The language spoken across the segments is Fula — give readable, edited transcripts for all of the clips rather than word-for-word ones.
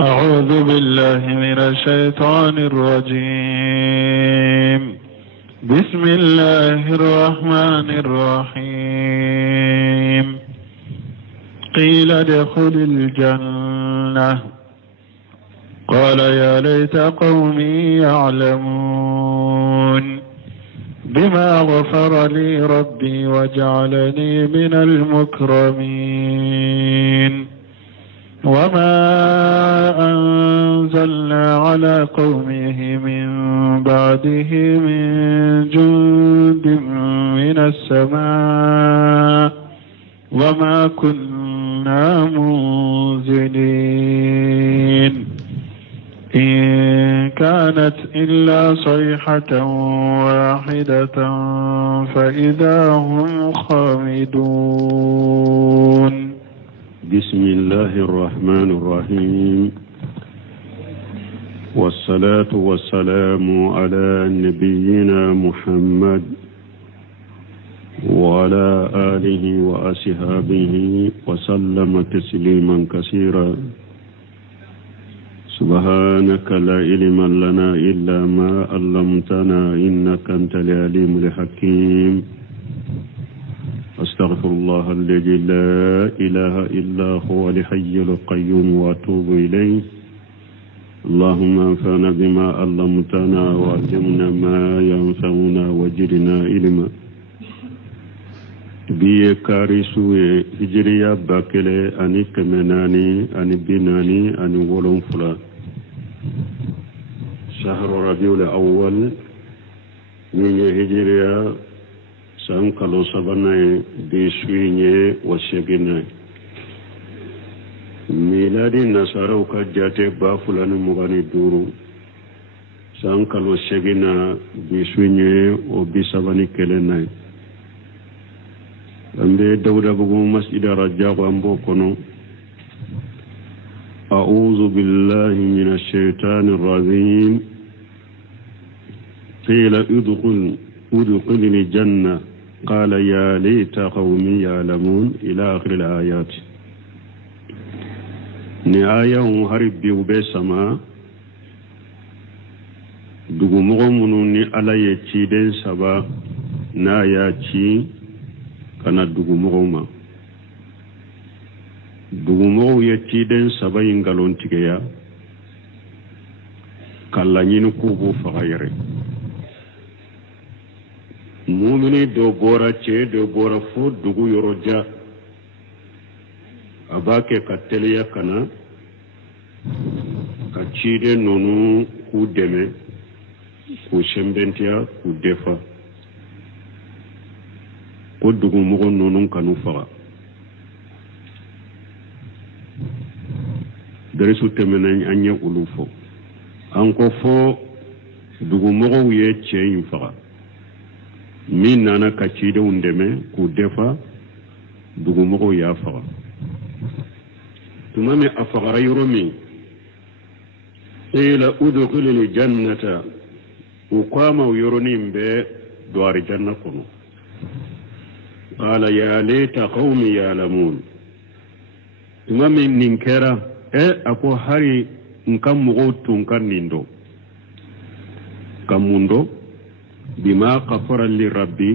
أعوذ بالله من الشيطان الرجيم. بسم الله الرحمن الرحيم. قيل ادخل الجنة قال يا ليت قومي يعلمون بما غفر لي ربي وجعلني من المكرمين وما أنزلنا على قومه من بعده من جند من السماء وما كنا منزلين إن كانت إلا صيحة واحدة فإذا هم خامدون. بسم الله الرحمن الرحيم، والصلاة والسلام على نبينا محمد وعلى آله وأصحابه وسلم تسليما كثيرا. سبحانك لا علم لنا إلا ما علمتنا إنك أنت العليم الحكيم. أستغفر الله الذي لا إله إلا هو الحي القيوم وأتوب إليه. اللهم انفعنا بما علمتنا وعلمنا ما ينفعنا وزدنا علما. biye kari suye hijriya bakele ani kemenani ani binani ani wolonfula shahru rabiul awwal ni hijriya san kalo sabana bi suye wasegina miladi nasara ka jate ba fulani mugani duru san kalo segina bi suye o bi sabani kelenai ambe dawda bugu masjid rajab ambo kono. a'udhu billahi minash shaitanir rajim. qila udkhulil janna qala ya layta qaumi ya'lamun ila akhir al-ayat. ni aya harbi ube sama dugu mogo munu ni ala ye ciden saba na ya ci kana dugu mogo ye ciden saba yin galon tigeya kala nyini kubu faga yere mumini do bora ce do bora fo dugu yoroja abake ka teliya kana ka ciden nonu ku deme ku shembentiya ku defa ko dugu mogo nonun kanu faga darisu temena anye ulu fo an ko fo dugu mogo ye ceyin faga min nana ka cide undeme ku defa dugu mogo ya faga tumame a fagara yoro min ila udkhulil jannata uqama yoronin be doari janna kono قال يا ليت قومي يعلمون. إمام ننكرا أكو هاري نكم مغوتون كان نندو كموندو بما غفر لربي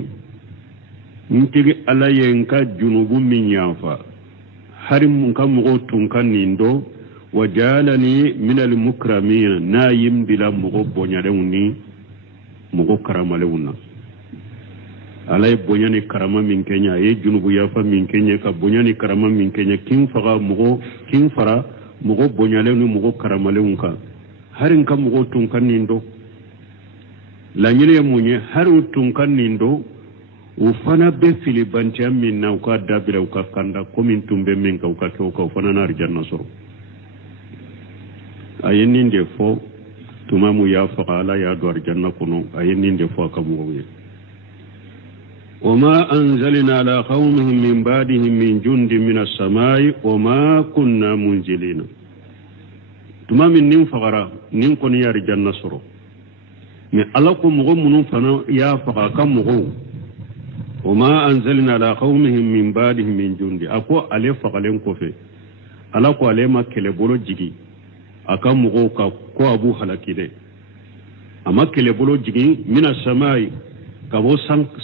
نتيجي على ينكا جنوب من ينفع هاري نكم مغوتون كان نندو وجعلني من المكرمين نايم بلا مغو بونيالوني مغو كرامالونا alay bonyani karama min kenya ye junubu yafa min kenya ka bonyani karama min kenya kin fara mugo bonyale ni mugo karamale unka harin kam mugo tun kan nindo la nyele munye haru tun kan nindo u fana be fili bantia min na ka dabira ka kanda komin tumbe min ka ka fana na arjanna soro ayenin de fo tumamu ya fa ala ya do arjanna kuno ayenin de fo ka mugo ye. وما أنزلنا على قومهم من بعدهم من جند من السماء وما كنا منزلين. تمام نين فقرا نين كون يا رجال نصرو من ألاكم مغمون فنا يا فقا كم مغو وما أنزلنا على قومهم من بعدهم من جند أكو عليه فقالين كوفي ألاكو عليه ما كلبولو جيجي aka mogo ka ko abu halakide ama kelebolo jigi mina samai kabo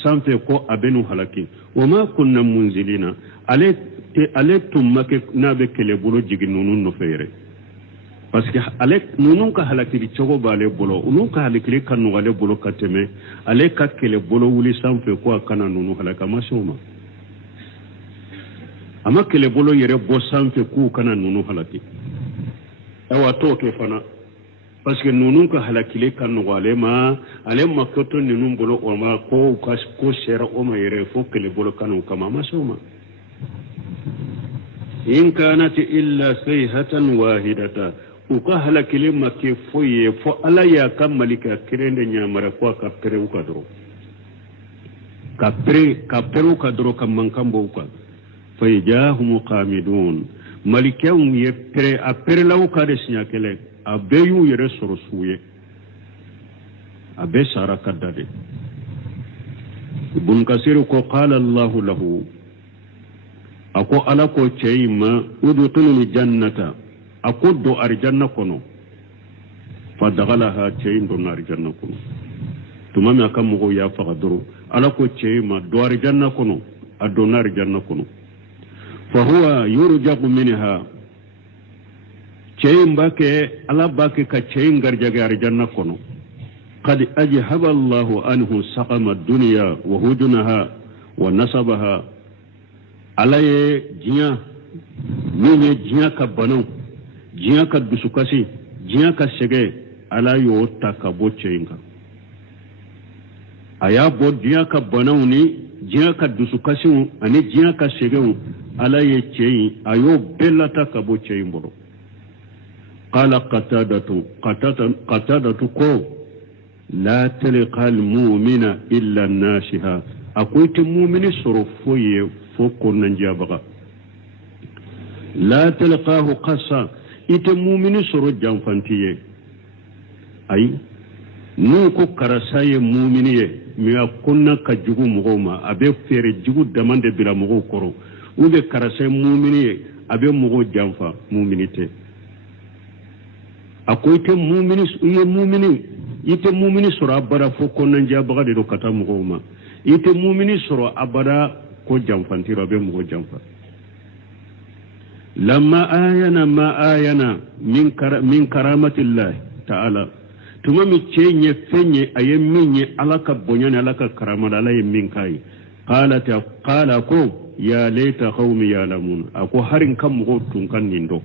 sanfe ko abenu halaki wama kunna munzilina ale tummake nabe kelebolo jigi nunun no fere parce que ale nunun ka halakiri cogo bale bolo unun ka halakiri kanu ale bolo kateme ale ka kelebolo wuli sanfe ko akana nunu halaka masoma ama kelebolo yere bo sanfe ku kana nunu halaki awa to ke fana parce que nunun ka halakile kanu ale ma koto nunun bolo o ma ko shera o ma yere fo kelebolo kanu kama masoma in kanat illa sayhatan wahidatan uka halakile make foye fo ala ya kamalika kirende nyamara kwa kapere ukadro kapere ukadro kamankambo uka fayjahum qamidun malikawum ye pere apere law kade sinyakele abeyu yere soro suye abe sara kadade ibn kasir ko qala allah lahu ako ala ko cheyma udkhulul jannata akuddo arjanna kono fadagalaha cheyndo arjanna kono tumami akamugo ya faqadru ala ko cheyma do arjanna kono addo arjanna kono fa huwa yurjaqu minha cheyimba ke ala bake ka cheyngar jage arjanna kono qad ajhaba Allahu anhu saqama ad-dunya wa hudunaha wa nasabaha alaye jinya nene jinya ka banu jinya ka dusukasi jinya ka sege ala yo takabo chenga aya bo jinya ka banu ni jinya ka dusukasi ani jinya ka sege alaye cheyi ayo bella takabo cheyimboro qala qatadatu ko la talqa al-mu'mina illa an-nashiha akuti mu'mini sorofoye foko nanjabaga la talqahu qassa ite mu'mini soro janfantiye ay nu ko karasaye mu'miniye mi akonna ka jugu mugoma abe fere jugu damande bila mugo koro ube karasaye mu'miniye abe mugo janfa mu'minite akoite mu'mini ite mu'mini soro abara foko nanjabaga de kata mugoma ite mu'mini soro abara ko janfantiro be mugo janfa lamma ayana ma ayana min karamatillah ta'ala tuma mi cenye fenye ayemminye alaka bonyane alaka karamada alaye min kai qala ko ya laita qaumi ya'lamun ako harin kam mugo tun kan nindo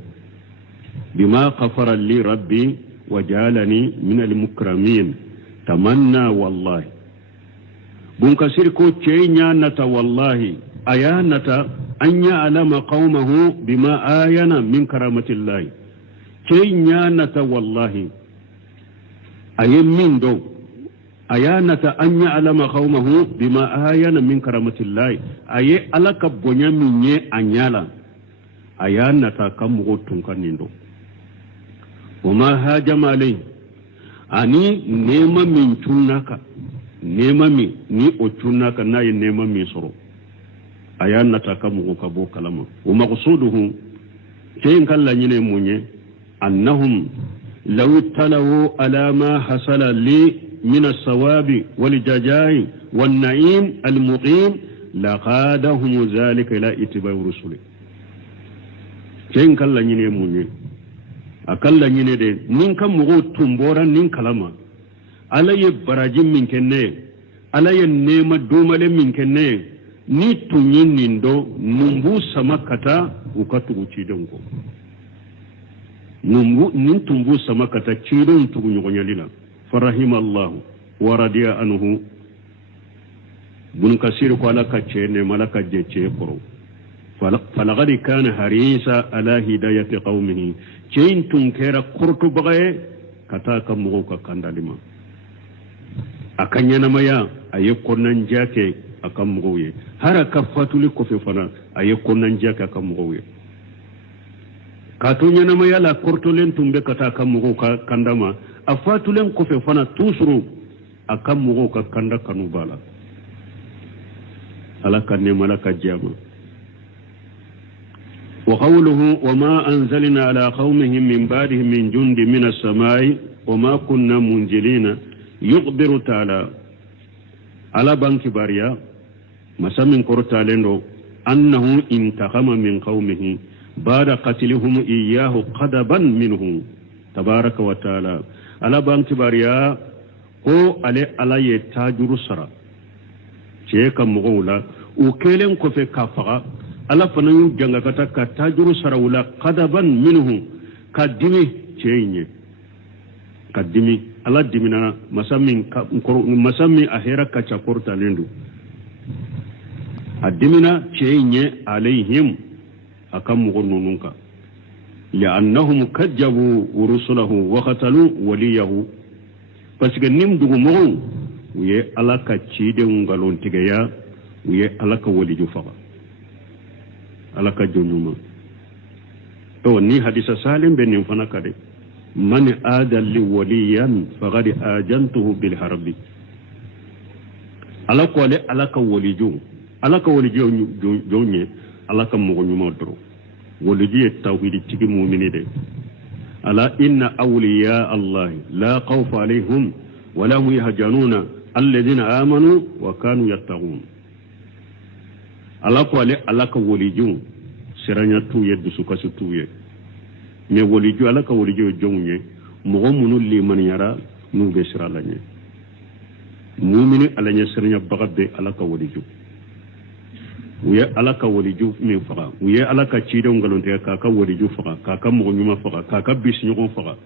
bima ghafara li rabbi wajalani min al-mukramin tamanna wallahi bun kasir ko cenya nata wallahi ayanata an ya'lama qaumahu bima ayana min karamatillahi cenya nata wallahi ayemmin do ayanata an ya'lama qaumahu bima ayana min karamatillahi aye alaka bonya minye anyala ayanata kamugo tunkanindo wama hajama alai ani nema min tunaka nema mi ni o tunaka nayi nema mi soro ayanna takamu ka bo kalama wa maqsuduhu kayin kala nyine munye annahum law talawu ala ma hasala li min as-sawabi wal jajai wan na'im al-muqim laqadahum zalika ila ittiba'i rusuli kayin kala nyine munye akalla nyine de nin kan mugo tumboran nin kalama alaye barajin min kenne alaye nema dumale min kenne ni tunyin nindo numbu samakata ukatu cidon ko numbu nin tumbu samakata cidon tugu nyogonyalila farahimallahu wa radiya anhu bun kasir ko alaka cene malaka jeche koro falaqad kana harisa ala hidayati qaumihi cein tunkera kurtu bagaye kata ka mugo ka kandalima akanya namaya aye konan jake akam mugoye haraka fatuli ko fe fana aye konan jake akam mugoye katunya namaya la kurtulen tumbe kata akam mugo ka kandama afatulen ko fe fana tusuru akam mugo ka kanda kanubala alaka ne malaka jama وقوله وما أنزلنا على قومهم من بعدهم من جند من السماء وما كنا منزلين يخبر تعالى على بنك باريا مسمى كورتالينو أنه انتقم من قومه بعد قتلهم إياه قدبا منه تبارك وتعالى على بنك باريا هو على يتاجر سرا شيكا مغولا وكيلن كوفي كافغا على فنان جنغكتا كتاجر سرا ولا قدبا منه كدمي شيني كدمي على دمنا مسمي أهيرا كتاكورتا لندو الدمنا شيني عليهم أكم غنونك لأنهم كذبوا رسله وقتلوا وليه parce que nim dugu mo wiye alaka cide ngalon tigeya wiye alaka wali ju faga alaka jonuma to ni hadisa salim ben fana kade man aada li waliyan faqad ajantuhu bil harbi alako le alaka wali ju jonye alaka mo nyuma dro wali ju tawhid tigi mu'mini de ألا إن أولياء الله لا خوف عليهم ولا هم يهجنون الذين آمنوا وكانوا يتقون ألا قال ألا كوليجون سرنا توي دسوكا توي مي وليجو ألا كوليجو جوني مغمن اللي من يرى نو بسرا لني مؤمن ألا يسرنا بغد ألا كوليجو ويا alaka waliju min faga ويا alaka ciido ngalonte kaka waliju faga kaka mo nyuma faga kaka bis nyugo faga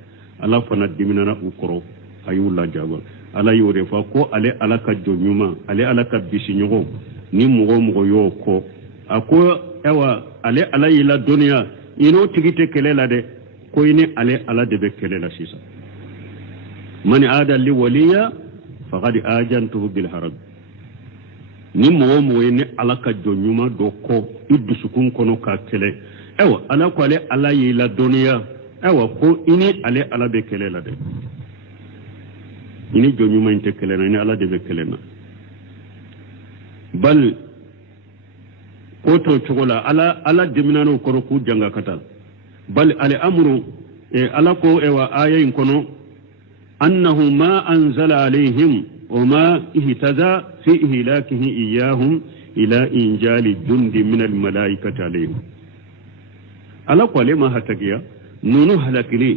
ala fana diminana ukoro ayulla jaba ala yore fa ko ale alaka jonyuma ale alaka bis nyugo ni mo yo ko ako ewa ale ala ila dunya ino tigite kelela de ko ini ale ala de be kelela sisa man aada li waliya faqad ajantuhu bil harb ni mo ni alaka jonyuma do ko idusukun kono ka kele ewa ala ko ale ala yi la dunya ewa ko ini ale ala be kele la de ini jonyuma inte kele na ni ala de be kele na bal ko to chogola ala diminano ko ku janga kata bal al amru ala ko ewa ayayin kono annahu ma anzala alaihim وما اهتدى في إهلاكه إياهم إلى إنجال جند من الملائكة عليهم ألا قال ما هتكيا نونو هلكلي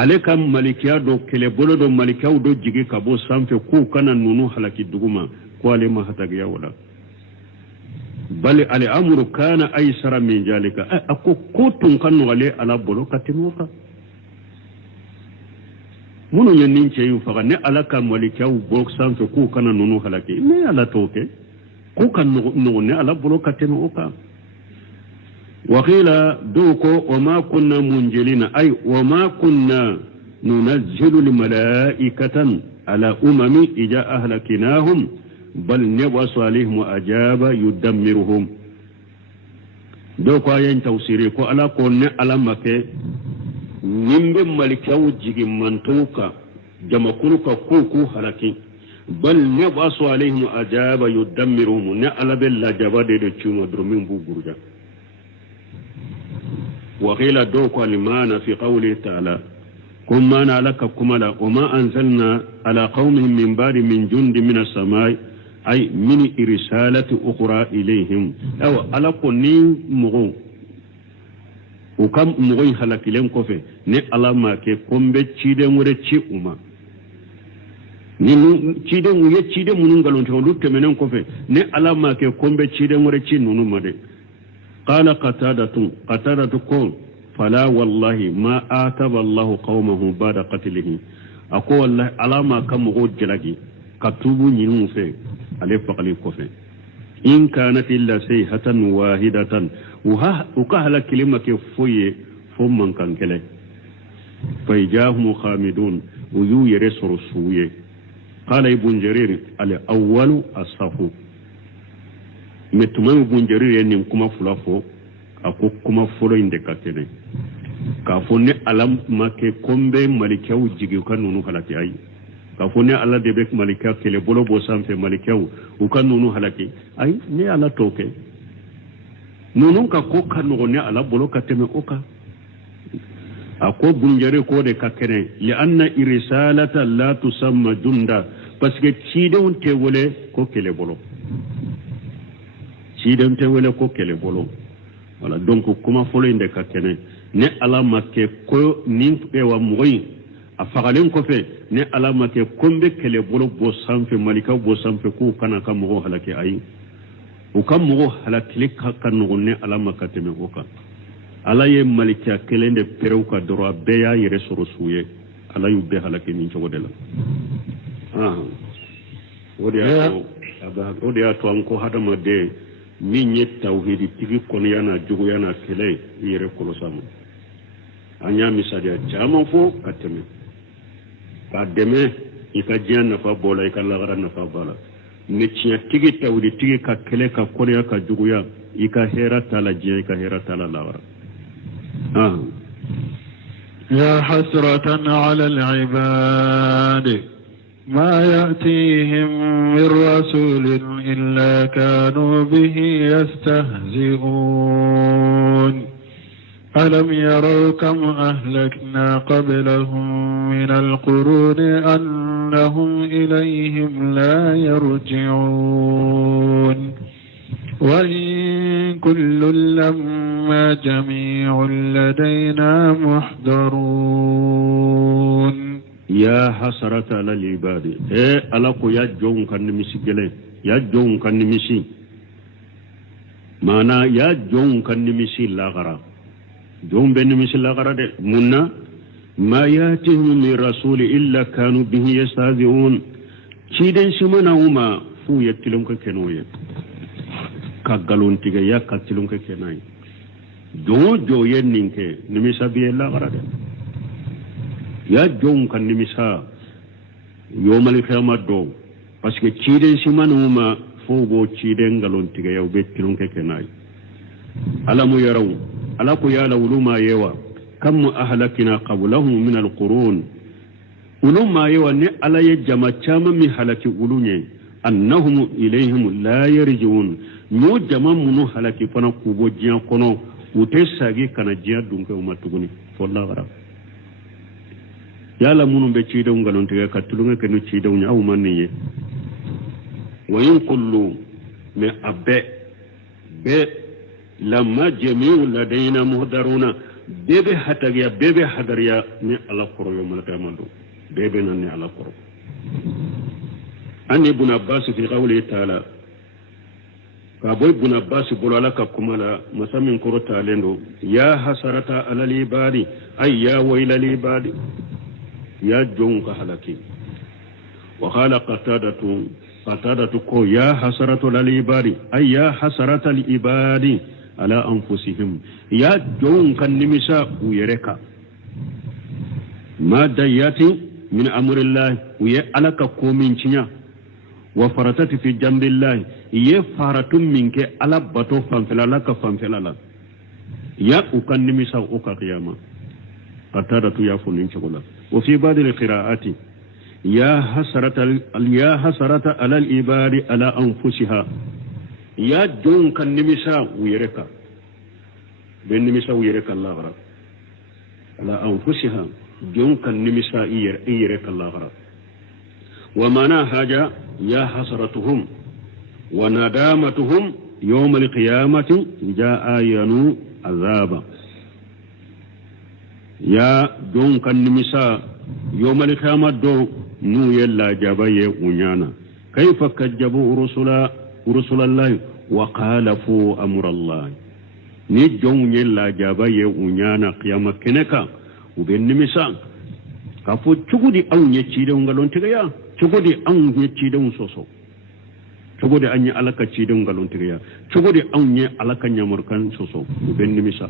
عليك ملكيا دو كلي بولو ملكيا دو جيجي كابو سامفي كو كان نونو هلكي دوغما قال ما هتكيا ولا بل الأمر كان أيسر من ذلك أكو كوتون كانوا عليه على بولو كتنوكا munu nyen ce yu faga ne alaka malikaw bok sanfe ku kana nunu halaki ne ala toke ku kan no ne ala bolo kateno oka wa qila duko wa ma kunna munjilina ay wa ma kunna nunazzilu lil malaikatan ala umami ija ahlakinahum bal nabasu alaihim ajaba yudammiruhum doko ayen tawsiri ko ala ko ne ala make nimbe malikaw jigi mantuka jamakuruka kuku halaki bal nabasu alaihim ajaba yudammiruhum ne ala bella jabade de chuma drumin bu gurja wa qila doko alimana fi qawli ta'ala kuma na laka kumala wama anzalna ala qaumihim min ba'di min jundi min as-samai ay min irsalati ukhra ilayhim aw ala kunni mugo ukam mugo halakilen kofe ne alama ke kombe cide ngure ci uma ni cide nguye cide munun galon to lutte menen kofe ne alama ke kombe cide ngure ci nunu made qala qatadatu qul fala wallahi ma ataba Allah qaumahu ba'da qatlihi ako wallahi alama kam mugo jelagi katubu nyinu fe ale faqali kofe in kanat illa sayhatan wahidatan wa ukahala kalimatu foye fomman kankele fayjahum khamidun uyu yaresuru suye qala ibn jarir al awwal as-safu metuman ibn jarir yen kuma fulafo ako kuma folo inde katene ka fonne alam make kombe malikaw jigi kanunu halati ay ka fonne alla de bek malika kele bolo bo samfe malikaw u kanunu halaki ay ne ala toke nunun ka ko kan no ne ala bolo ka teme oka ako bunjare ko de ka kene li anna irsalata la tusamma junda parce que cidon te wole ko kele bolo cidon te wole ko kele bolo wala donc kuma folo inde ka kene ne ala makke ko nin e wa moyi a fagalen ko fe ne ala makke kombe kele bolo bo sanfe malika bo sanfe ko kana ka mo halake ayi o kam mo halakile ka kanu ne ala makka teme oka ala ye malika kelende perew ka doro be ya yere soro suye ala yu be halake min to wodela odi ato anko hadama de min ye tawhidi tigi kono yana jugo yana kele yere kolosama anya misali jama fo kateme ka deme ika jian nafa bola ika lagara nafa bala ne ciya tigi tawhidi tigi ka kele ka kono ka jugo ya ika hera tala jiya ika hera tala lagara يا حسرة على العباد ما يأتيهم من رسول إلا كانوا به يستهزئون ألم يروا كم أهلكنا قبلهم من القرون أنهم إليهم لا يرجعون وإن كل لما جميع لدينا محضرون يا حسرة على العباد ألاكو يا جون كان نمشي جلي يا جون كان نمشي مانا يا جون كان نمشي لاغرا جون بن نمشي لاغرا ده منا ما ياتهم من رسول إلا كانوا به يستهزئون شيدن شمنا وما فو يتلون كنوية كغالون تيغا يا كاتلون كناي جو ينينكي نمشي بيه لاغرا ده ya jon kan nimisa yomal khama do parce que ciden simanuma fogo ciden galon tiga yaw bettirun ke kenai alamu yaraw ala ko yala uluma yewa kam ahlakina qablahum min alqurun uluma yewa ne ala ye jama chama mi halaki ulunye annahum ilayhim la yarjiun no jama munu halaki fana kubo jiyan kono utesagi kana jiya dunke umatuguni wallahi gara yala munum be ciidaw ngalon te ka tulunga ke no ciidaw nya aw maniye wayin kullu me abbe be lamma jami'u ladaina muhdaruna bebe hatagiya bebe hadariya ni ala qoro yawmal qiyamah bebe nan ni ala qoro an ibn abbas fi qawli ta'ala ka boy ibn abbas bulala ka kumala masamin qoro talendo ya hasarata ala libadi ay ya wayla libadi يا جونك هلكي وقال قتادة كو يا حسرة للعباد أي يا حسرة العباد على أنفسهم يا جونك النمساء ويركا ما دياتي من أمر الله ويألك كومين تنيا وفرتت في جنب الله يفارت منك على بطو فانفلالك فانفلالا يا أكا النمساء أكا قياما قتادة يا فنين شغلا وفي بعض القراءات يا حسرة على العباد على أنفسها يا جون كان نمسا ويركا بين نمسا ويركا الله غرب على أنفسها جون كان نمسا يركا الله غرب ومعنى هذا يا حسرتهم وندامتهم يوم القيامة جاء ينو عذابا ya don kan nimisa yawmal qiyamah do nu yalla jabaye unyana kayfa kajjabu rusulallahi wa qalafu amrallah ni jon yalla jabaye unyana qiyamah keneka uben nimisa ka fo cugudi aw nyeci de ngalon tigaya cugudi aw nyeci de soso cugudi anya alaka ci de ngalon tigaya cugudi aw nye alaka nyamurkan soso uben nimisa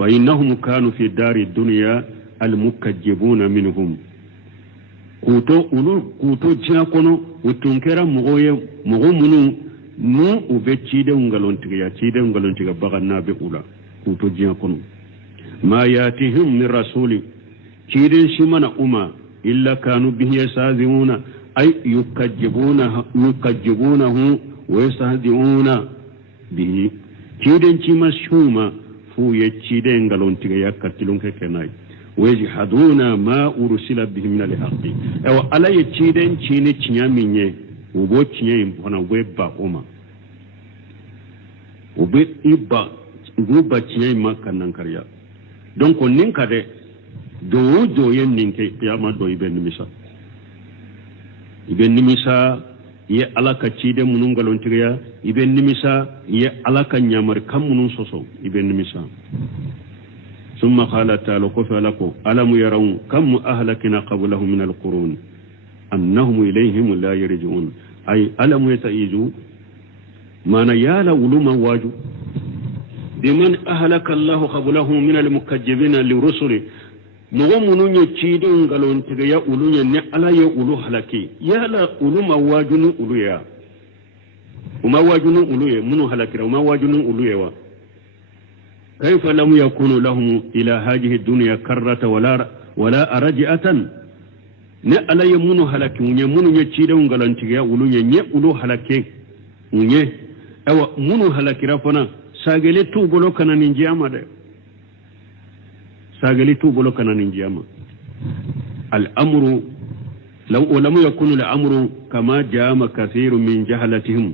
فإنهم كانوا في دار الدنيا المكجبون منهم كوتو جاكونو وتنكرا مغومنو نو وبتشيدة ونغلونتيا تشيدة ونغلونتيا بغنا بأولا كوتو جاكونو ما ياتيهم من رسول تشيدة شمنا أما إلا كانوا به يستهزئون أي يكجبونه ويستهزئون به ciden cima suma fu ye ciden ngalontiga yakkatilunke kenay wajhaduna ma ursila bihi min alhaqi ewa ala ye ciden cini cinyaminye ubo cinye impona webba oma ube ibba guba cinye makannan karya donc nin kade do yen ninke yama do ibe nimisa ye alaka cide munun galontiga ibe nimisa ye alaka nyamar kam munun soso ibe nimisa ثم قال تعالى كفى لكم ألم يرون كم أهلكنا قبلهم من القرون أنهم إليهم لا يرجعون أي ألم يتأيجوا ما نيال علوما واجو بمن أهلك الله قبلهم من المكذبين لرسله مغمون يتشيدون قالوا انت يا أولو ألا يقولوا هلكي يا لا علوما واجو أولويا وما واجو أولويا منو هلكي وما واجو أولويا كيف لم يكون لهم إلى هذه الدنيا كرة ولا أرجعة نألا يمنو هلكي ونمنو يتشيدون قالوا انت يا أولو هلكي ونye أو منو هلكي رفنا ساقلي توبلو كان ننجياما ده ساقلي توبلو كان ننجياما الأمر لو لم يكن الأمر كما جام كثير من جهلتهم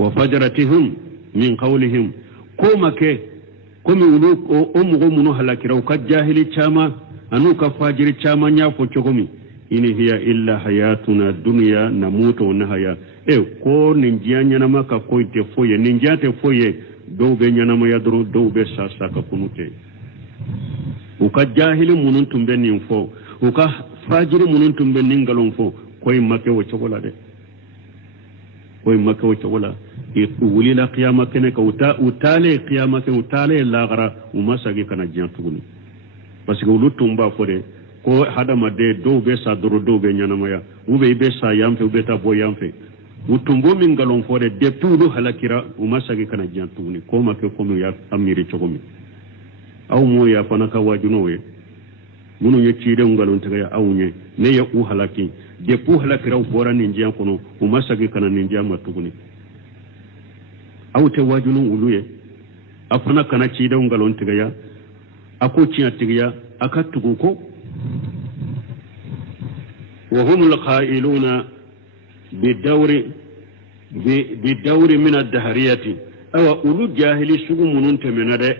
وفجرتهم من قولهم كوما كي كومي ولوك أمغو منو هلكي رو كجاهلي چاما أنو كفاجري چاما نيافو چوكمي إن هي إلا حياتنا الدنيا نموت ونهايا ko ninjia nyanama ka koite foye ninjia te foye dobe nyanama ya dro dobe sasa ka kunute uka jahili munun tumbe ninfo uka fajiri munun tumbe ningalon fo koy make wo chokola de koy make wo chokola wuli la qiyama kene ka utale qiyama ke utale lagara umasagi kana jantuguni parce que ulutumba fore ko hadama de dobe sa dro dobe nyanama ya ube be sa yamfe ube ta bo yamfe utumbo min galon fode depuis lu halakira umasagi kana jantuni ko make ko mi ya amiri chogomi aw mo ya fanaka wajuno we munu ye cide ngalon taga ya awunye ne ya u halaki depuis halakira bora ni njian kono umasagi kana ninjia matuguni aw te wajuno uluye afana kana cide ngalon taga ya ako ciya taga ya akatugo ko wa humul qailuna بالدور من الدهرية أو أولو جاهلي سوغو منون تمنره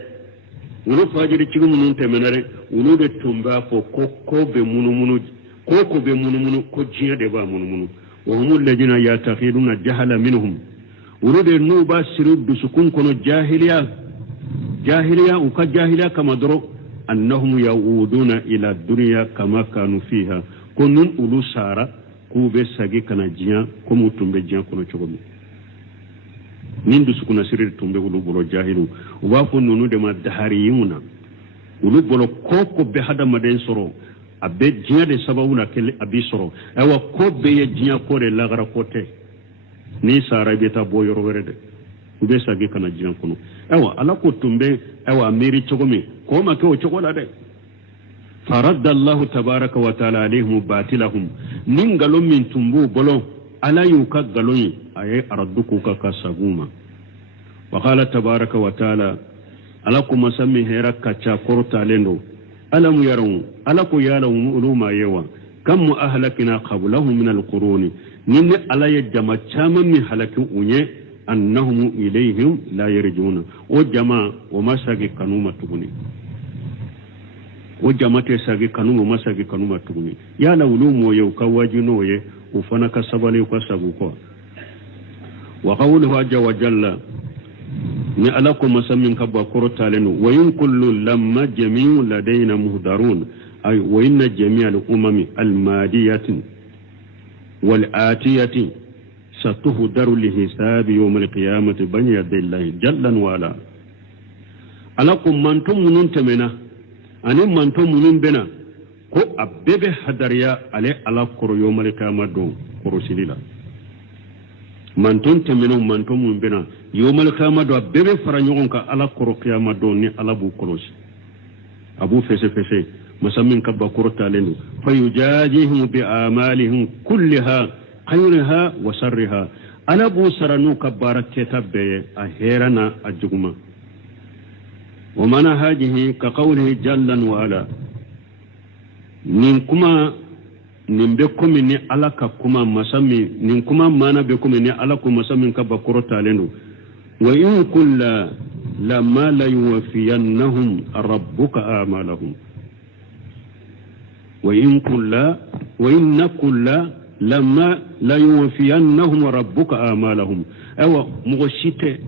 أولو فاجري سوغو منون تمنره أولو دي تنبا فو كوكو بمنو كو جيه دبا منو وهم الذين يتخذون الجهل منهم أولو دي نوبا سرود بسكون كنو جاهلية وكا جاهلية كما درو أنهم يعودون إلى الدنيا كما كانوا فيها كنون أولو سارة kube sagi kana jiya ko mutumbe jiya kono chogomi nindu sukuna sirir tumbe ulu bolo jahilu wafo nunu de madhari yuna ulu bolo koko be hada maden soro abe jiya de sabawuna kele abi soro ewa ko be ye jiya ko de lagara kote ni sara beta boyoro werede kube sagi kana jiya kono ewa ala ko tumbe ewa meri chogomi ko ma ko chogola de فرد الله تبارك وتعالى عليهم باطلهم نينغالو من تنبو بلو على يوكا غالوي اي اردكوكا كسغوما وقال تبارك وتعالى ألكم سمي هيرك كاچا كورتا لندو ألم يرون ألكو يالهم علوما يوا كم أهلكنا قبلهم من القرون نين على يجمع چاما من هلكوا وني أنهم إليهم لا يرجون وجمع وما ساقي كانوما تغني وجمعت ساقي كانوما وما ساقي كانوما تغني يا لولوم يوكا واجنو يه وفنك سبالي وكسابوكوا وقوله عز وجل ni ala ko masamin ka ba korota lenu wa in kullu lamma jami'un ladaina muhdarun ay wa inna jami'al umami almadiyatin wal atiyati satuhdaru li hisabi yawm alqiyamati bani yadillahi jallan wala alakum mantum munun temena ani mantum munun bena ko abebe hadariya ale ala koro yawm alqiyamado korosilila manton temeno manton mun bena yomal kama do bebe faranyon ka ala koro kiyama do ni ala bu koros abu fese fese masamin ka ba korta lenu fayujajihum bi amalihim kullaha khayraha wa sharriha ala bu saranu ka baraketa be a herana a juguma wa mana hajihi ka qawlihi jalla wa ala nin kuma nin be komi ni ala ka kuma masami nin kuma mana be komi ni ala ko masami ka bakoro talendo wa in kulla lamma la yuwaffiyannahum rabbuka amalahum wa in kulla lamma la yuwaffiyannahum rabbuka amalahum awa mugoshite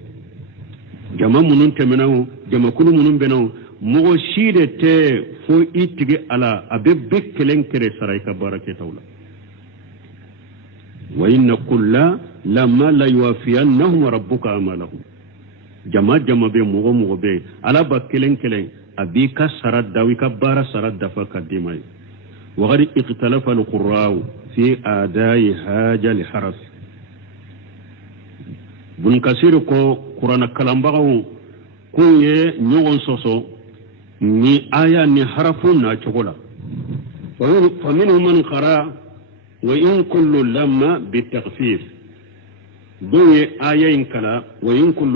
jama munun temenawo jama kulu munun benawo mugoshide te fo itige ala abe bekkelen kere saray ka barake tawla wa inna kulla lamma la yuwaffiyannahum rabbuka amalahum jama be mugo be ala bakkelen kelen abika saradda wi ka bara saradda fa kadimay wa qad ikhtalafa al-qurra'u في آداء هاج الحرف بن كثير كو قرآن كلام بغو كوي نيون سوسو ني آية ني حرفنا تقولا فمنهم من قرأ وإن كل لما بالتخفيف دوي آية كلا وإن كل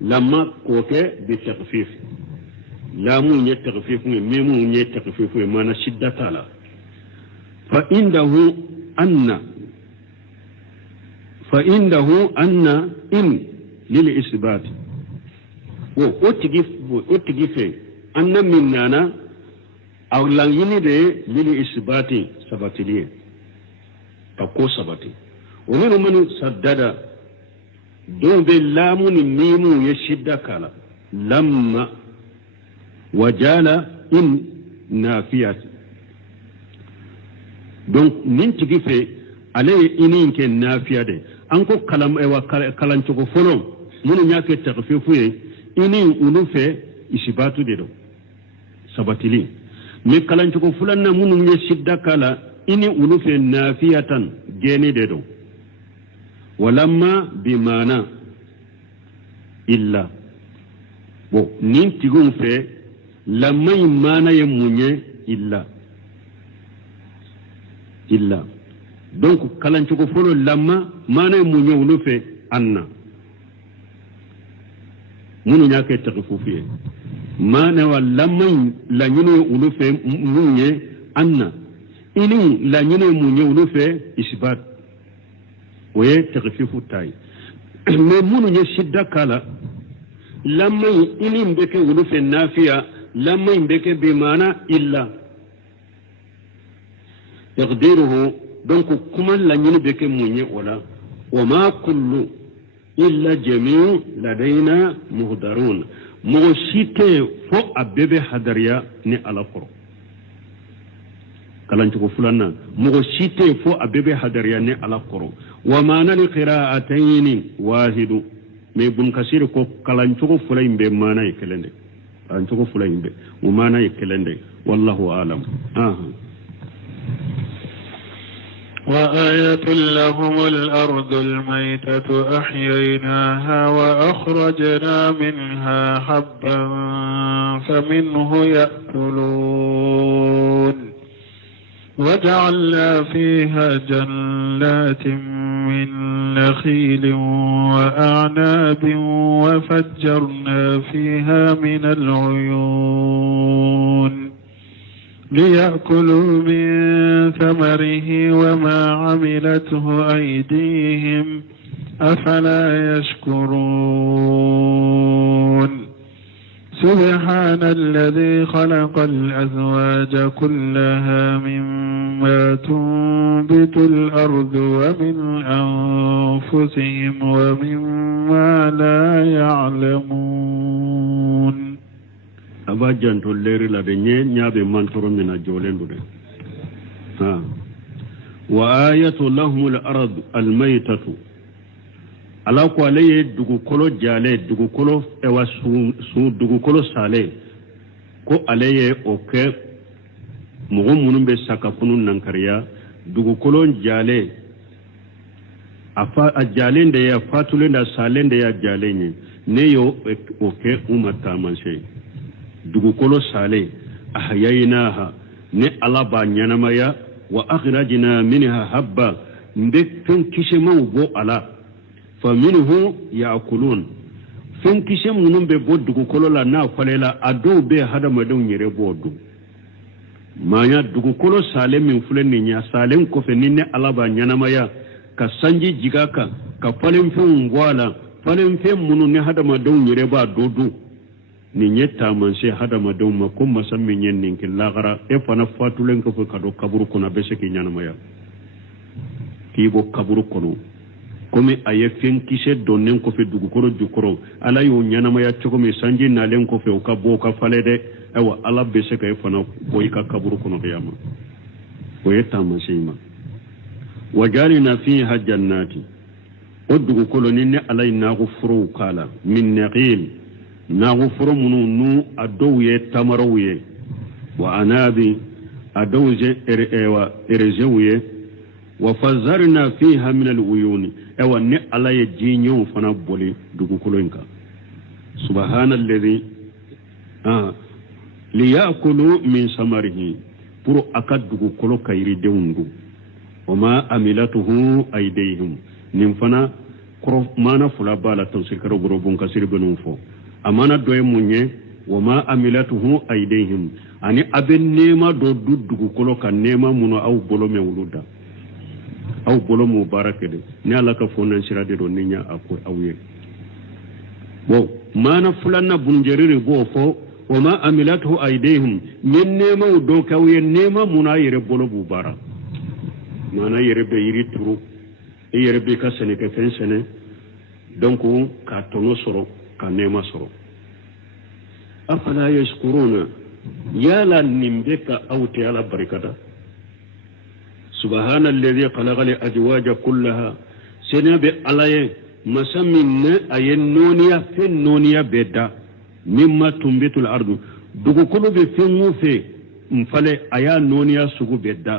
لما كوكي بالتخفيف لا مو يتخفيف ميمو يتخفيف ما نشدة تالا فإنه أن إن للإثبات وأتجف أن مننا أو لين للإثبات سبتليه تقو سبتي ومن من سدد دون باللام ميم يشد كلا لما وجال إن نافيات donc nin tigi fe ale inin ke nafiya de an ko kalan cogo folo munu nyake takhfifu ye ini ulu fe isibatu de do sabatili me kalan cogo fulan na munu ye shidda kala ini ulu fe nafiyatan gene de do walamma bimana illa bo nin tigun fe lamma imana ye munye illa donc kalan cogo folo lamma mana mu ñewlu fe anna munu ñake taxfufiye mana wa lamma la ñune ulu fe muñe anna ini la ñune mu ñewlu fe isbat waye taxfifu tay mais munu ñe shidda kala lamma ini mbeke ulu fe nafiya lamma mbeke be mana illa تقديره دونك كما لا ينبك مني ولا وما كل إلا جميع لدينا مهدرون مغشيتي فوق أبيبي حدريا ني على قرو كلانتكو فلانا مغشيتي فوق أبيبي حدريا ني على قرو وما نالي قراءتين واحد مي بن كثير كو كلانتكو فلاين بي مانا يكلندي كلانتكو فلاين بي ومانا يكلندي والله أعلم وآية لهم الأرض الميتة أحييناها وأخرجنا منها حبا فمنه يأكلون وجعلنا فيها جنات من نخيل وأعناب وفجرنا فيها من العيون ليأكلوا من ثمره وما عملته أيديهم أفلا يشكرون سبحان الذي خلق الأزواج كلها مما تنبت الأرض ومن أنفسهم ومما لا يعلمون abajan to leri la de nyaabe mantoro mina jolendu de wa ayatu lahum al-ard al-maytatu ala ko alaye dugu kolo jale dugu kolo ewa su dugu kolo sale ko alaye oke mugo munun be saka kunun nankariya dugu kolo jale afa ajale nde ya fatule nda sale nde ya jale ne yo oke umata manse dugukolo sale ahyaynaha ne alaba nyanamaya wa akhrajna minha habba mbe fen kisemaw bo ala fa minhu yaakulun fen kisem munun be bo dugukolo la na falela ado be hadamadenw yere bo du manya dugukolo salen min fulen ni nya salen ko fe ninne ala ba nyanamaya ka sanji jigaka ka falen fen ngwala falen fen munun ne hadamadenw yere ba dodu ni nyetta man se hadamadenw ma ko masammi nyen nin kilagara e fana fatulen ko kado kaburu kono be se ki nyanamaya kibo kaburu kono komi aye fen kise donnen ko fe dugukoro jukoro ala yo nyanamaya chokomi sanji nalen ko fe o ka bo ka falede ewa ala be se kay fana boy ka kaburu kono yama o yetta masima wajalina fiha jannati o dugukolo ninne ala inago furu kala min naqil nago furu munu nu adowe tamarowe wa anabi adowje erewa erejewe وفزرنا فيها من العيون ايوا ني الله يجينيو فنا بولي دغوكولونكا سبحان الذي ليأكلوا من ثمره pour akad dugukolo kayri dewndu wama amilatuhu aydihim nim fana kro mana fula bala tawsikaro borobon kasir benum fo amana doye munye wama amilatuhu aydihim ani aben nema do dugukolo kan nema muno aw bolome wuluda aw bolo mubarakede ni ala ka fonan sirade do ninya ako awye bo mana fulanna bunjerire bo fo wama amilatu aydihim min nema do kawye nema muna yere bolo bubara mana yere be yiri turu e yere be ka sene ke fensene donc ka tono soro ka nema soro afala yashkuruna yala nimbeka awti ala barikada سبحان الذي خلق الأزواج كلها سنب عليه مسمى أي النونيا في النونيا بدا مما تنبت الأرض دغكلو بفنو في مفله أيا نونيا سوغو بدا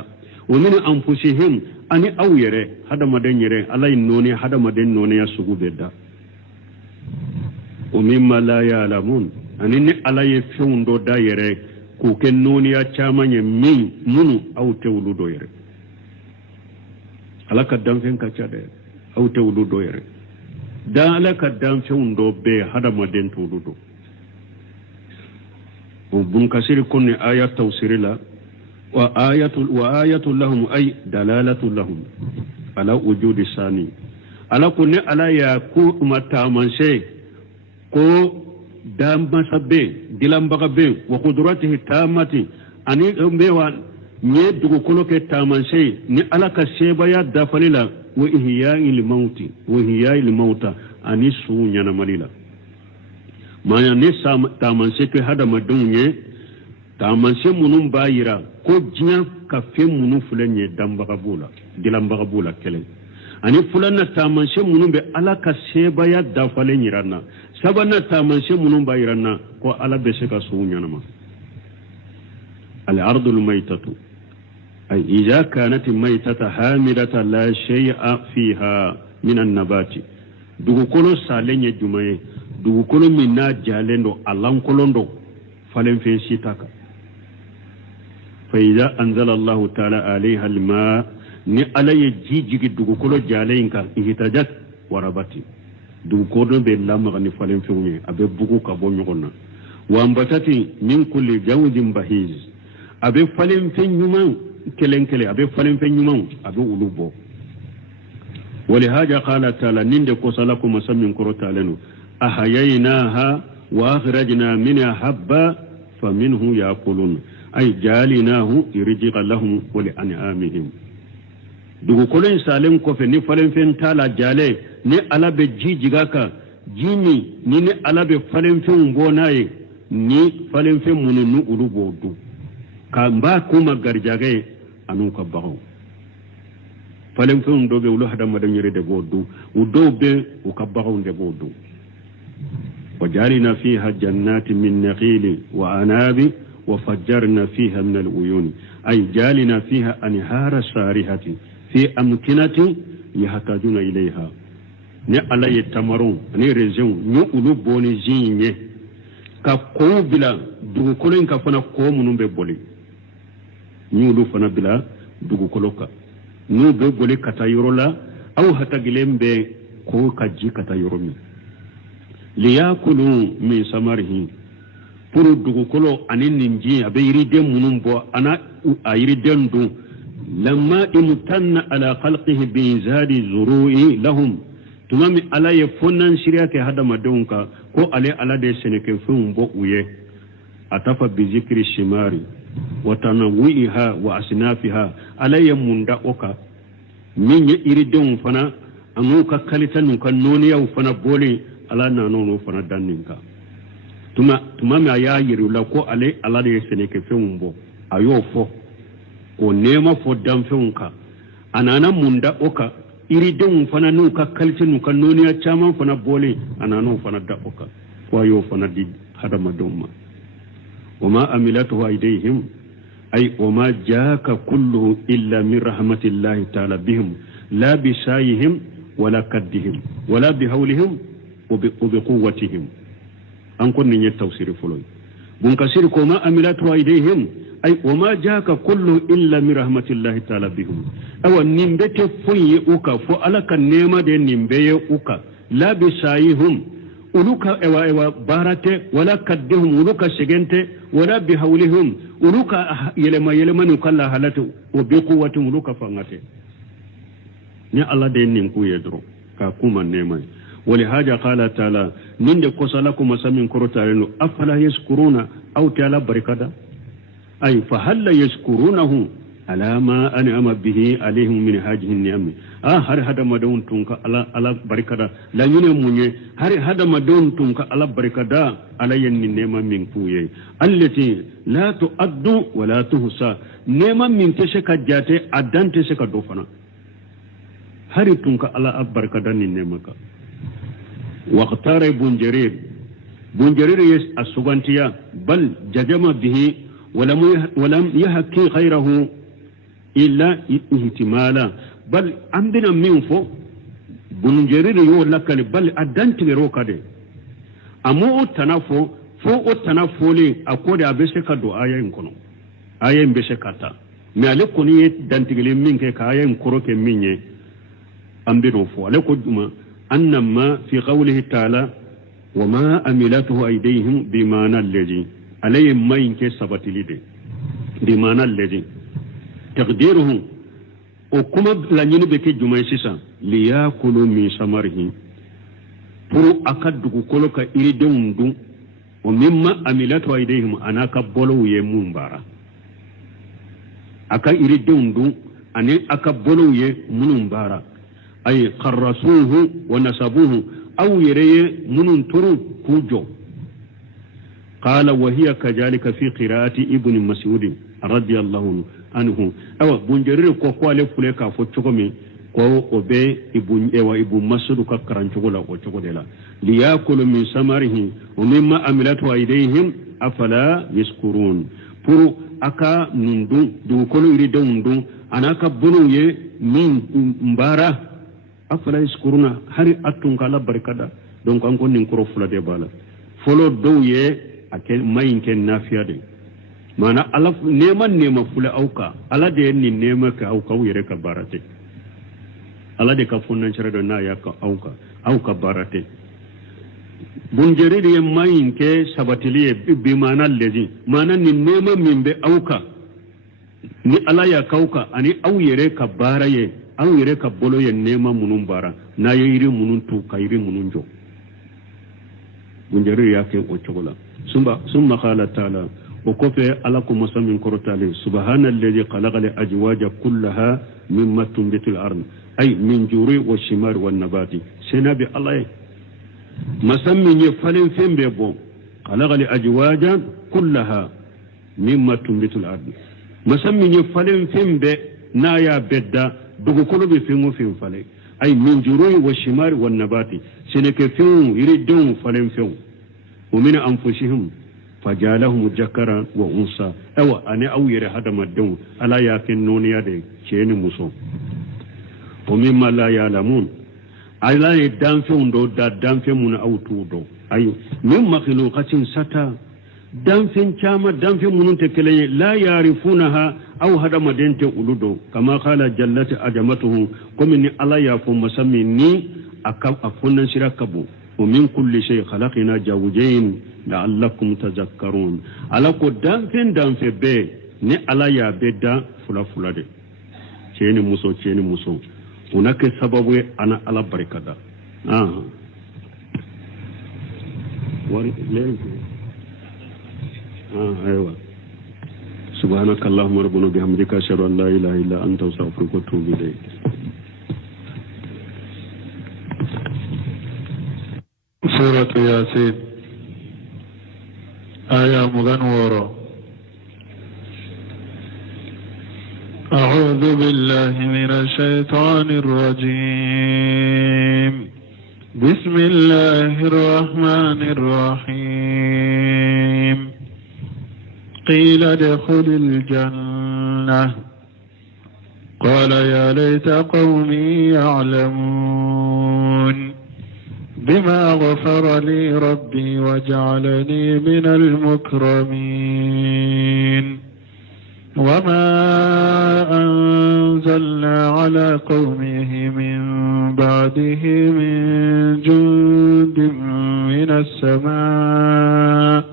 ومن أنفسهم أني أويره هذا مدن يره على النونيا هذا مدن نونيا سوغو بدا ومما لا يعلمون أني على يفون دو دايره كوكن نونيا چامanye min munu أو تولو دو يره alaka damfen kacade aw tewdu do yere da alaka damfen do be hadama den tudu do o bun kasir kunni ayat tawsirila wa ayatul lahum ay dalalatu lahum ala wujudi sani ala kunni ala ya ku mata manse ko damba sabbe dilamba be wa qudratihi tamati ani bewa nye dugukolo ke tamanse ni alaka seba ya dafalila wa ihya'il mauti wa ihya'il mauta ani su nyana malila manya ne sam tamanse ke hada madunye tamanse munun bayira ko jinya ka fe munun fulenye dambaga bula dilambaga bula kele ani fulanna tamanse munun be alaka seba ya dafale nyirana sabana tamanse munun bayirana ko ala be se ka su nyana ma al ardul maytatu أي إذا كانت ميتة حاملة لا شيء فيها من النبات دغكولو سالين جمعي دغكولو منا جالندو ألان كولوندو فلن في شتاك فإذا أنزل الله تعالى عليها الماء ni ala ye jijigi dugukolo jalen kan ihtajat warabati dugukolo be lamga ni falen fiume abe bugu ka bo nyogonna wa ambatati min kulli jawdin bahiz abe falen fiume kelenkele abe falen fe nyumon abe ulubo wali haja qala ta'ala ninde ko salaku masamin korota lenu ahayinaha wa akhrajna minha habba faminhu yaqulun ay jalinahu irjiqa lahum wa li an'amihim dugu kolen salen ko fe ni falen fe tala jale ni alabe jijigaka jimi ni alabe falen fe mbonaye ni falen fe mununu ulubo du kamba kuma garjage anu ka bawo falen fun do be wulu hada madan yere de bodu udo be u ka bawo de bodu wajalina fiha jannatin min nakhil wa anabi wa fajjarna fiha min al-uyun ay jalina fiha anhara sarihati fi amkinati yahtajuna ilayha ni ala yatamarun ni region ni ulu boni jinye ka ko bila du ko len ka fana ko munum be boli ni ulu fana bila dugu koloka no be bole kata yorola aw hatagilembe ko kaji kata yoromi liyakulu min samarihi puru dugukolo ani ninji abe yiriden munun bo ana a yiriden dun lamma imtanna ala khalqihi bi zadi zuru'i lahum tumami ala ye fonnan shiriya ke hadama donka ko ale ala de seneke fun bo uye atafa bi zikri shimari wa tanawwiha wa asnafiha ala ye munda oka min ye yiriden fana anu ka kalitanu kan noniya fana bole ala na nono fana danninka tuma me aya yiru la ko ale ala de seneke fun bo ayo fo o nema fo dan fun ka anana munda oka iri den fana nu ka kalce nu kan noniya chaman fana bole anano fana da oka ko ayo fana di hadama domma wama amilatu aidihim ay wama jaaka kulluhu illa min rahmatillahi ta'ala bihim la bi sayhim wala kaddihim wala bi hawlihim wa bi quwwatihim an kunni ne tafsiri fuloy bun kasir ko ma amilatu aidihim ay wama jaaka kullu illa min rahmatillahi ta'ala bihim awa nimbe te fonye uka fo alaka nema de nimbe ye uka la bi sayhum uluka ewa barate wala kaddihum uluka segente wala bi hawlihim uluka yelema nu kala halatu wa bi quwwatin uluka fangate ni Allah de nin ku yedro ka kuma nema ولهذا قال تعالى من قصلكم مسمين كرتارين أفلا يشكرون أو تعالى بركة أي فهل يشكرونه على ما أنعم به عليهم من هذه النعم هر هذا ما دون تونك على بركة لا ينموني هر هذا ما دون تونك على بركة على النعمة من فويه التي لا تؤد ولا تحصى نعمة من تشك جاته أدان تشك دوفنا هر تونك على بركة النعمة واختار ابن جرير يس السبانتيا بل جزم به ولم يحكي غيره إلا اهتمالا بل عندنا من فو ابن جرير يقول لك بل أدنت لروكا دي أمو التنافو فو التنافو لي أقول أبسك دعايا ينكونو آية ينبسكتا مالكوني دانتغلي منك كآية ينكروك مني أمبنو فو لكو جمع أنما في قوله تعالى وما أملته أيديهم بمعنى الذي عليهم ما ينكي سبت لدي بمعنى الذي تقديره وكما لنين بكي جمعيسيسا ليأكلوا من ثمره pour akaddugu koloka iri dewndu o mimma amilatu aydihim anaka bolo ye mumbara aka iri dewndu ane aka bolo ye munumbara ay qarrasuhu wa nasabuhu aw yireye munun turu kujo qala wa hiya kadhalika fi qira'ati ibn mas'ud radiyallahu anhu awa bunjerir ko kwale fule ka fo chokomi ko obe ibu masudu ka karanchogola ko chogodela liyakulu min samarihi wa mimma amilatu aydihim afala yashkurun pour aka nundu du kolo iri dundu anaka bunu ye min mbara afala yashkuruna hari atun kala barkada donc an ko nin koro fula de bala folo do ye ake mayin ken nafiyade mana ala nema fula auka ala de ni nema ka auka yere ka barate ala de ka funnan shara na ya ka auka barate bunjere de mayin ke sabatiliye bi mana lezi mana ni nema mimbe auka ni ala ya kauka ani au yere ka baraye au yere ka bolo ye nema munun bara na yiri munun tu kayiri munun jo bunjere ya ke o chogola summa qala ta'ala وكفى علىكم مسلم كرتالي سبحان الذي خلق الأزواج كلها مما تنبت الأرض أي من جوري والشمار والنبات سنبي الله مسلم يفعلن فين بيبو خلق الأزواج كلها مما تنبت الأرض مسلم يفعلن فين بي نايا بدا دوغو كلو بفينو فين فالي أي من جوري والشمار والنبات سنك فين يريدون فالن فين ومن أنفسهم فجعلهم ذكرا وانثى او انا او يرى هذا مدون الا يكن نونيا دي شين موسو ومما لا يعلمون الا يدان فون دو دان فمن او تودو ايو من مخلوقات ستا danfen chama danfen munun te kele la yarifunaha aw hada madente uludo kama qala jallati ajamatuhu comme ni ala ya fo masami ni akam afunan shirakabu wa min kulli shay khalaqina zawjayn la'allakum tadhakkarun ala ko danfen be ni ala ya bedda fula de ceni muso unake sababu ana ala barikada wari lezi ايوه سبحانك اللهم ربنا بحمدك اشهد ان لا اله الا انت استغفرك واتوب اليك سورة ياسين آية مغنورة أعوذ بالله من الشيطان الرجيم بسم الله الرحمن الرحيم قيل ادخل الجنة قال يا ليت قومي يعلمون بما غفر لي ربي وجعلني من المكرمين وما أنزلنا على قومه من بعده من جند من السماء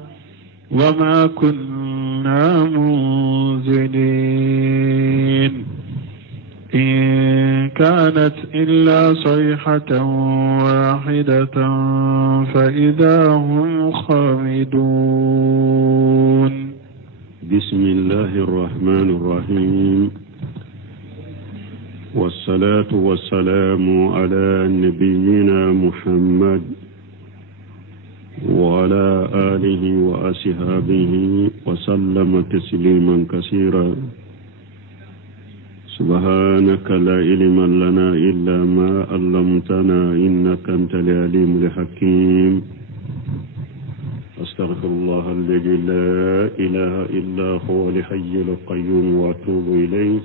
وما كنا منزلين إن كانت إلا صيحة واحدة فإذا هم خامدون بسم الله الرحمن الرحيم والصلاة والسلام على نبينا محمد وعلى آله وأصحابه وسلم تسليما كثيرا سبحانك لا علم لنا إلا ما علمتنا إنك أنت العليم الحكيم أستغفر الله الذي لا إله إلا هو الحي القيوم وأتوب إليه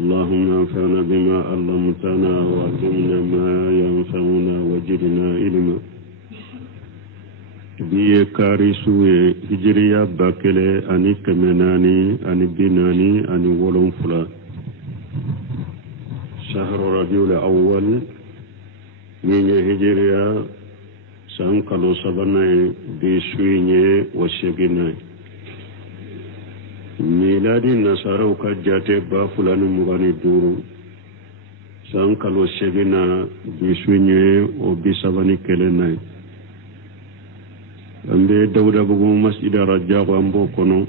اللهم انفعنا بما علمتنا وعلمنا ما ينفعنا وزدنا علما biye karisuwe hijriya bakele ani kemenani ani binani ani wolonfula shahru rabiul awwal minye hijriya san kalo sabanay bi suinye washeginay miladi nasaraw ka jate ba fulani mugani duru san kalo shegina bi suinye o bi sabani kelenay ambe dawda bugu masjid rajab ambo kono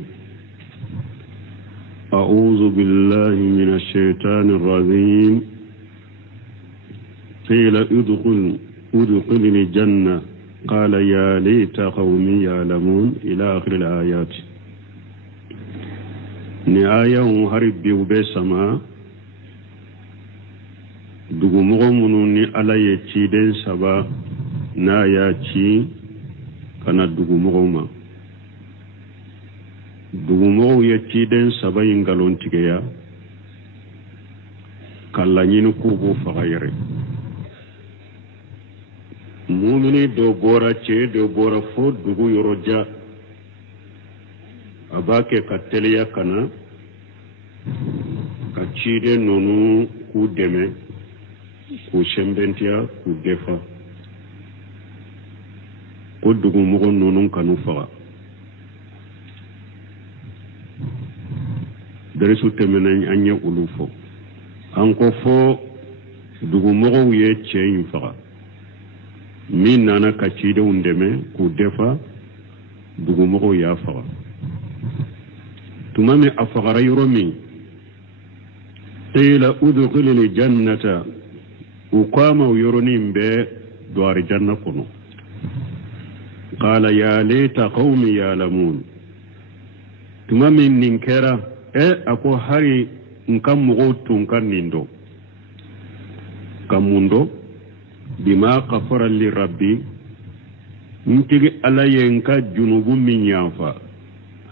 a'udhu billahi minash shaitanir rajim qila udkhul al-janna qala ya layta qaumi ya'lamun ila akhir al-ayat ni aya harbi ube sama dugu mogo munu ni ala ye ci den saba na ya ci kana dugu mogo ye ci den saba yin galon tigeya kala nyinu kubu fagayre mumini do bora ce do bora fo dugu yoroja abake kateliya kana ka ci den nonu ku deme ku shembentia ku defa ko dugu mogo nonu kanu faga darisu temena anye ulufo anko fo dugu mogo ye cheyin faga min nana ka cide undeme ku defa dugu mogo ya faga tumame afagara yoro min qila udkhulil jannata uqama yoroni be doari janna kono qala ya layta qaumi ya'lamun tumame ninkera ako hari nkam mugo tunkan nindo kamundo bima qafara li rabbi ntigi alayenka junubu min yafa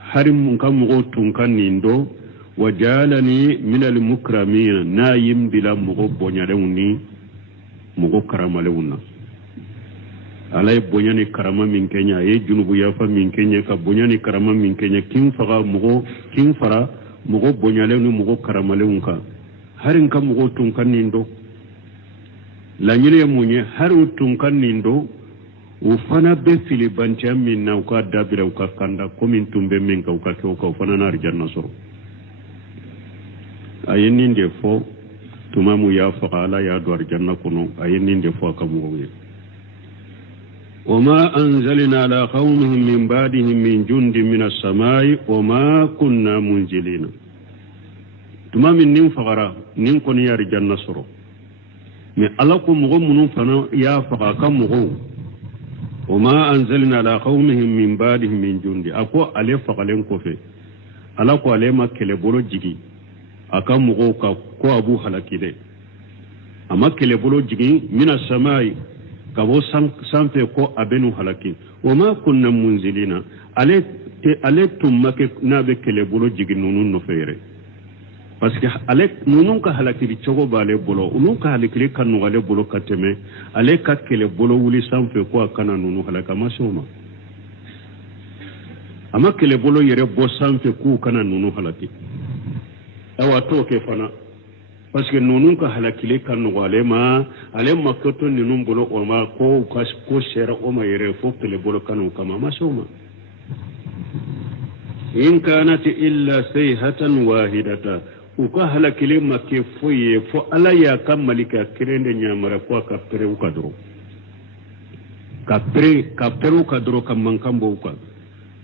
hari nkam mugo tunkan nindo wajalani min al mukramin nayim bila mugo bonyalewni mugo karamalewna alay bonyani karama min kenya ye junubu yafa min kenya ka bonyani karama min kenya kin fara mugo bonyale ni mugo karamale unka harin ka mugo tunkan nindo lanyile munye haru tunkan nindo ufana be fili bantia min na uka dabira uka kanda komin tumbe min ka uka ke uka ufana na arjanna soro ayinin de fo tumamu ya faqala ya do arjanna kuno ayinin de fo ka mugo وما أنزلنا على قومهم من بعدهم من جند من السماء وما كنا منزلين تمام نين فقرا نين كون يا رجال نصر من ألاكم مغمون فنا يا فقاكم مغو وما أنزلنا على قومهم من بعدهم من جند أكو عليه فقالين كوفي ألاكو عليه ما كلبولو جيجي أكم مغو كو أبو حلقي أما كلبولو جيجي من السماء kabo sanfe ko abenu halaki wama kunna munzilina ale tummake nabe kele bolo jigi nunun no fere parce que ale nunun ka halaki di chogo bale bolo unun ka halaki kan no ale bolo kateme ale ka kele bolo wuli sanfe ko akana nunu halaka masoma ama kele bolo yere bo sanfe ku kana nunu halaki awa to ke fana parce que nunun ka halakile kan no ale ma koto ninun bolo o ma ko shera o ma yere fo kele bolo kanu kama masoma in kanat illa sayhatan wahidata uka halakile make foye fo ala ya kamalika kirende nyamara ko ka pere ukadro ka pere ukadro kam kambo uka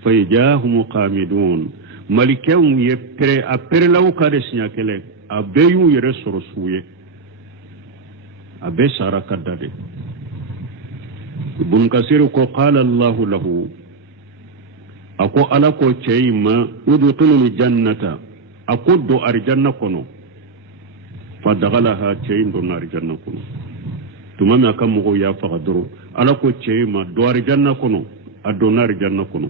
fayjahum qamidun malikawum ye pere a pere law ka de sinyakele abeyu yere soro suye abe sara kadade ibn kasir ko qala allah lahu ako ala ko cheyma udkhulul jannata akuddu arjanna kono fadagalaha cheyindo arjanna kono tumama kam go ya faqadru ala ko cheyma do arjanna kono adona arjanna kono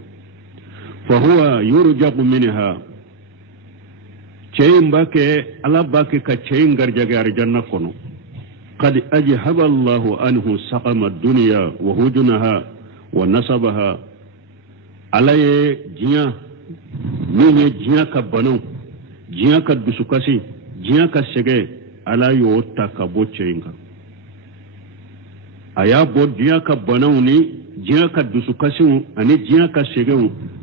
fa huwa yurjaqu minha cheyin bake ala bake ka cheyin garjaga arjanna kono qad ajhaba Allahu anhu saqama ad-dunya wa hujunaha wa nasabaha alaye jinya minye jinya ka banu jinya ka dusukasi jinya ka sege ala yo takabo cheyinga aya bo jinya ka banu ni jinya ka dusukasi ani jinya ka sege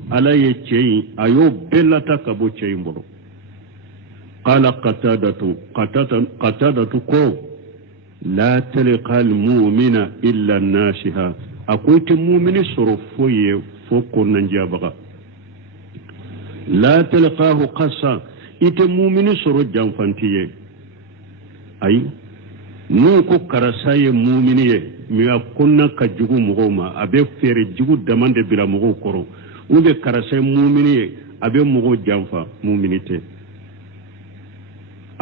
alaye cheyin ayo bella takabo cheyin boro قال قتادة كو لا تلقى المؤمن إلا الناشها أقولت مؤمن صرفوي فوق ننجابغا لا تلقاه قصا إت مؤمن صرف جانفانتيه أي نوكو كرساي مؤمنيه ميا كنا كجوغو مغوما أبي فيري جوغو دمان دي بلا مغو كورو وبي كرساي مؤمنيه أبي مغو جانفا مؤمنيته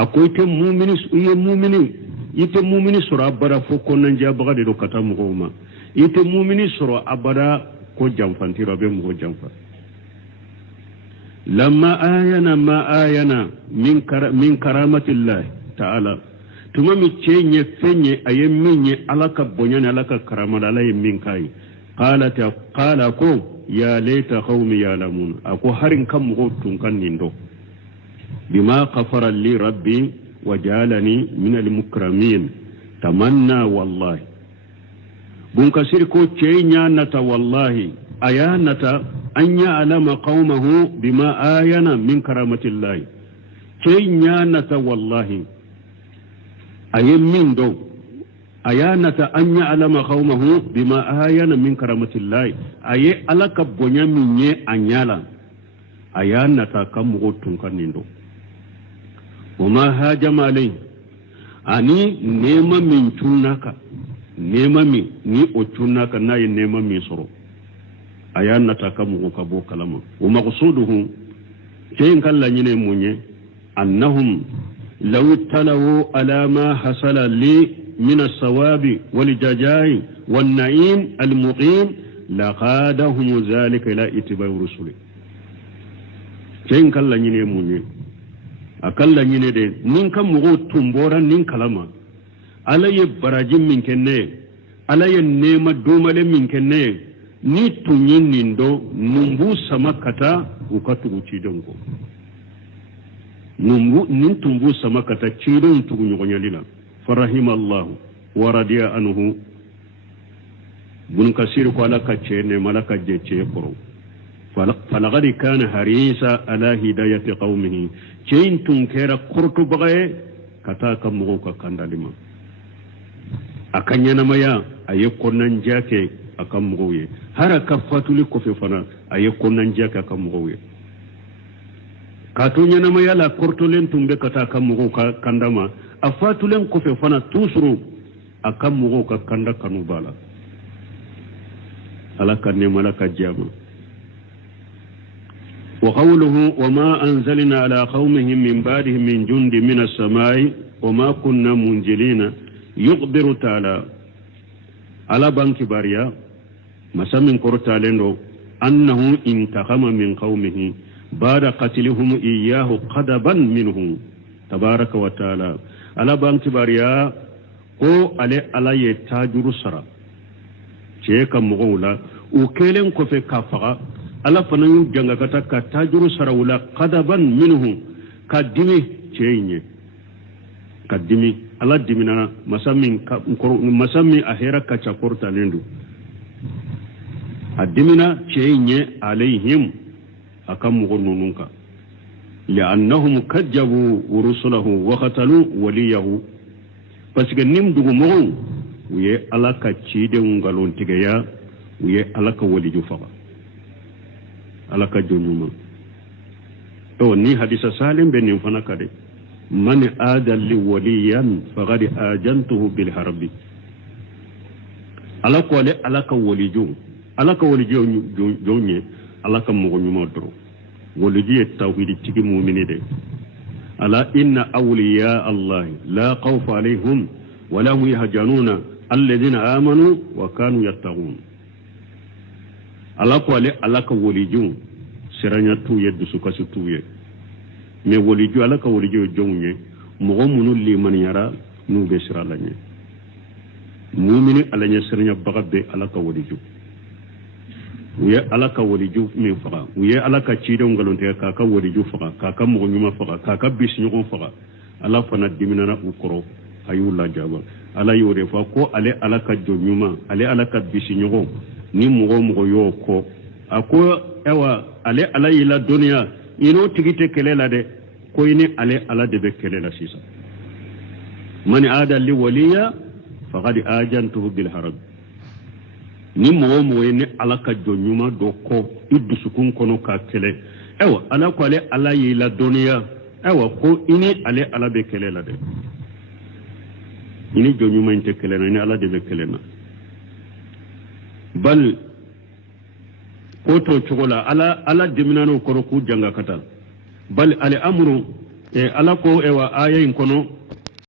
akoyte mumini ite mumini sura abara fo ko nanja baga de kata mugoma ite mumini sura abara ko jamfantira be mugo jamfa lamma ayana ma ayana min karamatillah ta'ala tuma mi chenye fenye ayemminye alaka bonyane alaka karamala alay min kai qala ko ya laita qaumi ya'lamun ako harin kam mugo tun kan nindo بما غفر لي ربي وجعلني من المكرمين تمنى والله بنكسر كو تشينيا نتا والله ايانتا ان يعلم قومه بما آينا من كرامة الله تشينيا نتا والله ايمين دو ايانتا ان يعلم قومه بما آينا من كرامة الله اي alaka bonya minye anyala ayanata kam gotun kanindo وما هاجم عليه أني نيما من توناك نيما من ني أتوناك ناي نيما من صرو أيان نتاكمه كبو كلامه ومقصوده شيء كان لنين مني أنهم لو اتلوا على ما حصل لي من الصواب والجزاء والنعيم المقيم لقادهم ذلك إلى اتباع رسله شيء كان لنين مني akalla nyine de nin kam mugo tumbora nin kalama alaye barajin min kenne ala ye nema domale min kenne ni tunyin nindo numbu sama kata ukatugu cidon ko numbu nin tumbu sama kata cidon tugu nyogonyalila farahimallahu wa radiya anhu bun kasir ko ala kace ne malaka je ce koro falaqad kana harisa ala hidayati qaumihi cein tun kera kurtu bagaye kata kam mo ka kandalima akanya namaya ayekonan jake akam moye hara kafatuli ko fe fana ayekonan jake akam moye katunya namaya la kurtulen tumbe kata kam mo ka kandama afatulen ko fe fana tusuru akam mo ka kanda kanubala ala kanne malaka jama وقوله وما أنزلنا على قومهم من بعدهم من جند من السماء وما كنا منزلين يقدر تعالى على بنك باريا مسمى كورتالينو أنه انتقم من قومه بعد قتلهم إياه قدبا منهم تبارك وتعالى على بنك باريا ko ale ala ye tajuru sara ce ka mugula o kelen ko fe kafaga ala fana yu janga kata ka tajuru sara wala qadaban minhu kadimi ceenye kadimi ala dimina masami ahera ka chakorta lendu adimina ceenye alaihim akam mugonununka li'annahum kadjabu rusulahu wa qatalu waliyahu parce que nim dugu mo wiye ala ka ciide ngalon tigeya wiye ala ka waliju faga ala ka jonyuma to ni hadisa salim ben fana kade man aada li waliyan faqad ajantuhu bil harbi ala ko le ala ka waliju jonye ala ka mo nyuma dro waliju tawhid tigi mu'mini de ala inna awliya allah la khawfa alayhim wa la hum yahzanuna alladhina amanu wa kanu yattaqun ala ko ale ala ka waliju siranya tuye dusu kasu tuye me waliju ala ka waliju jonye mo munu liman yara nu be siralanye mu'mini alanya siranya bagabbe ala ka waliju uye ala ka waliju min faga uye ala ka ciido ngalonte ka ka waliju faga ka ka mo nyuma faga ka ka bis nyugo faga ala fana diminana ukoro ayulla jaba ala yore fa ko ale ala ka jonyuma ale ala ka bis nyugo ni mo yo ko ako ewa ale ala ila dunya ino tigite kelela de ko ini ale ala de be kelela sisa man aada li waliya faqad ajantuhu bil harb ni mo ni ala ka jonyuma do ko idusukun kono ka kele ewa ala ko ale ala ila dunya ewa ko ini ale ala be kelela de ini jonyuma inte kelena ni ala de be kelena bal koto chogola ala deminano koro ku janga kata bal ale amru ala ko ewa ayayin kono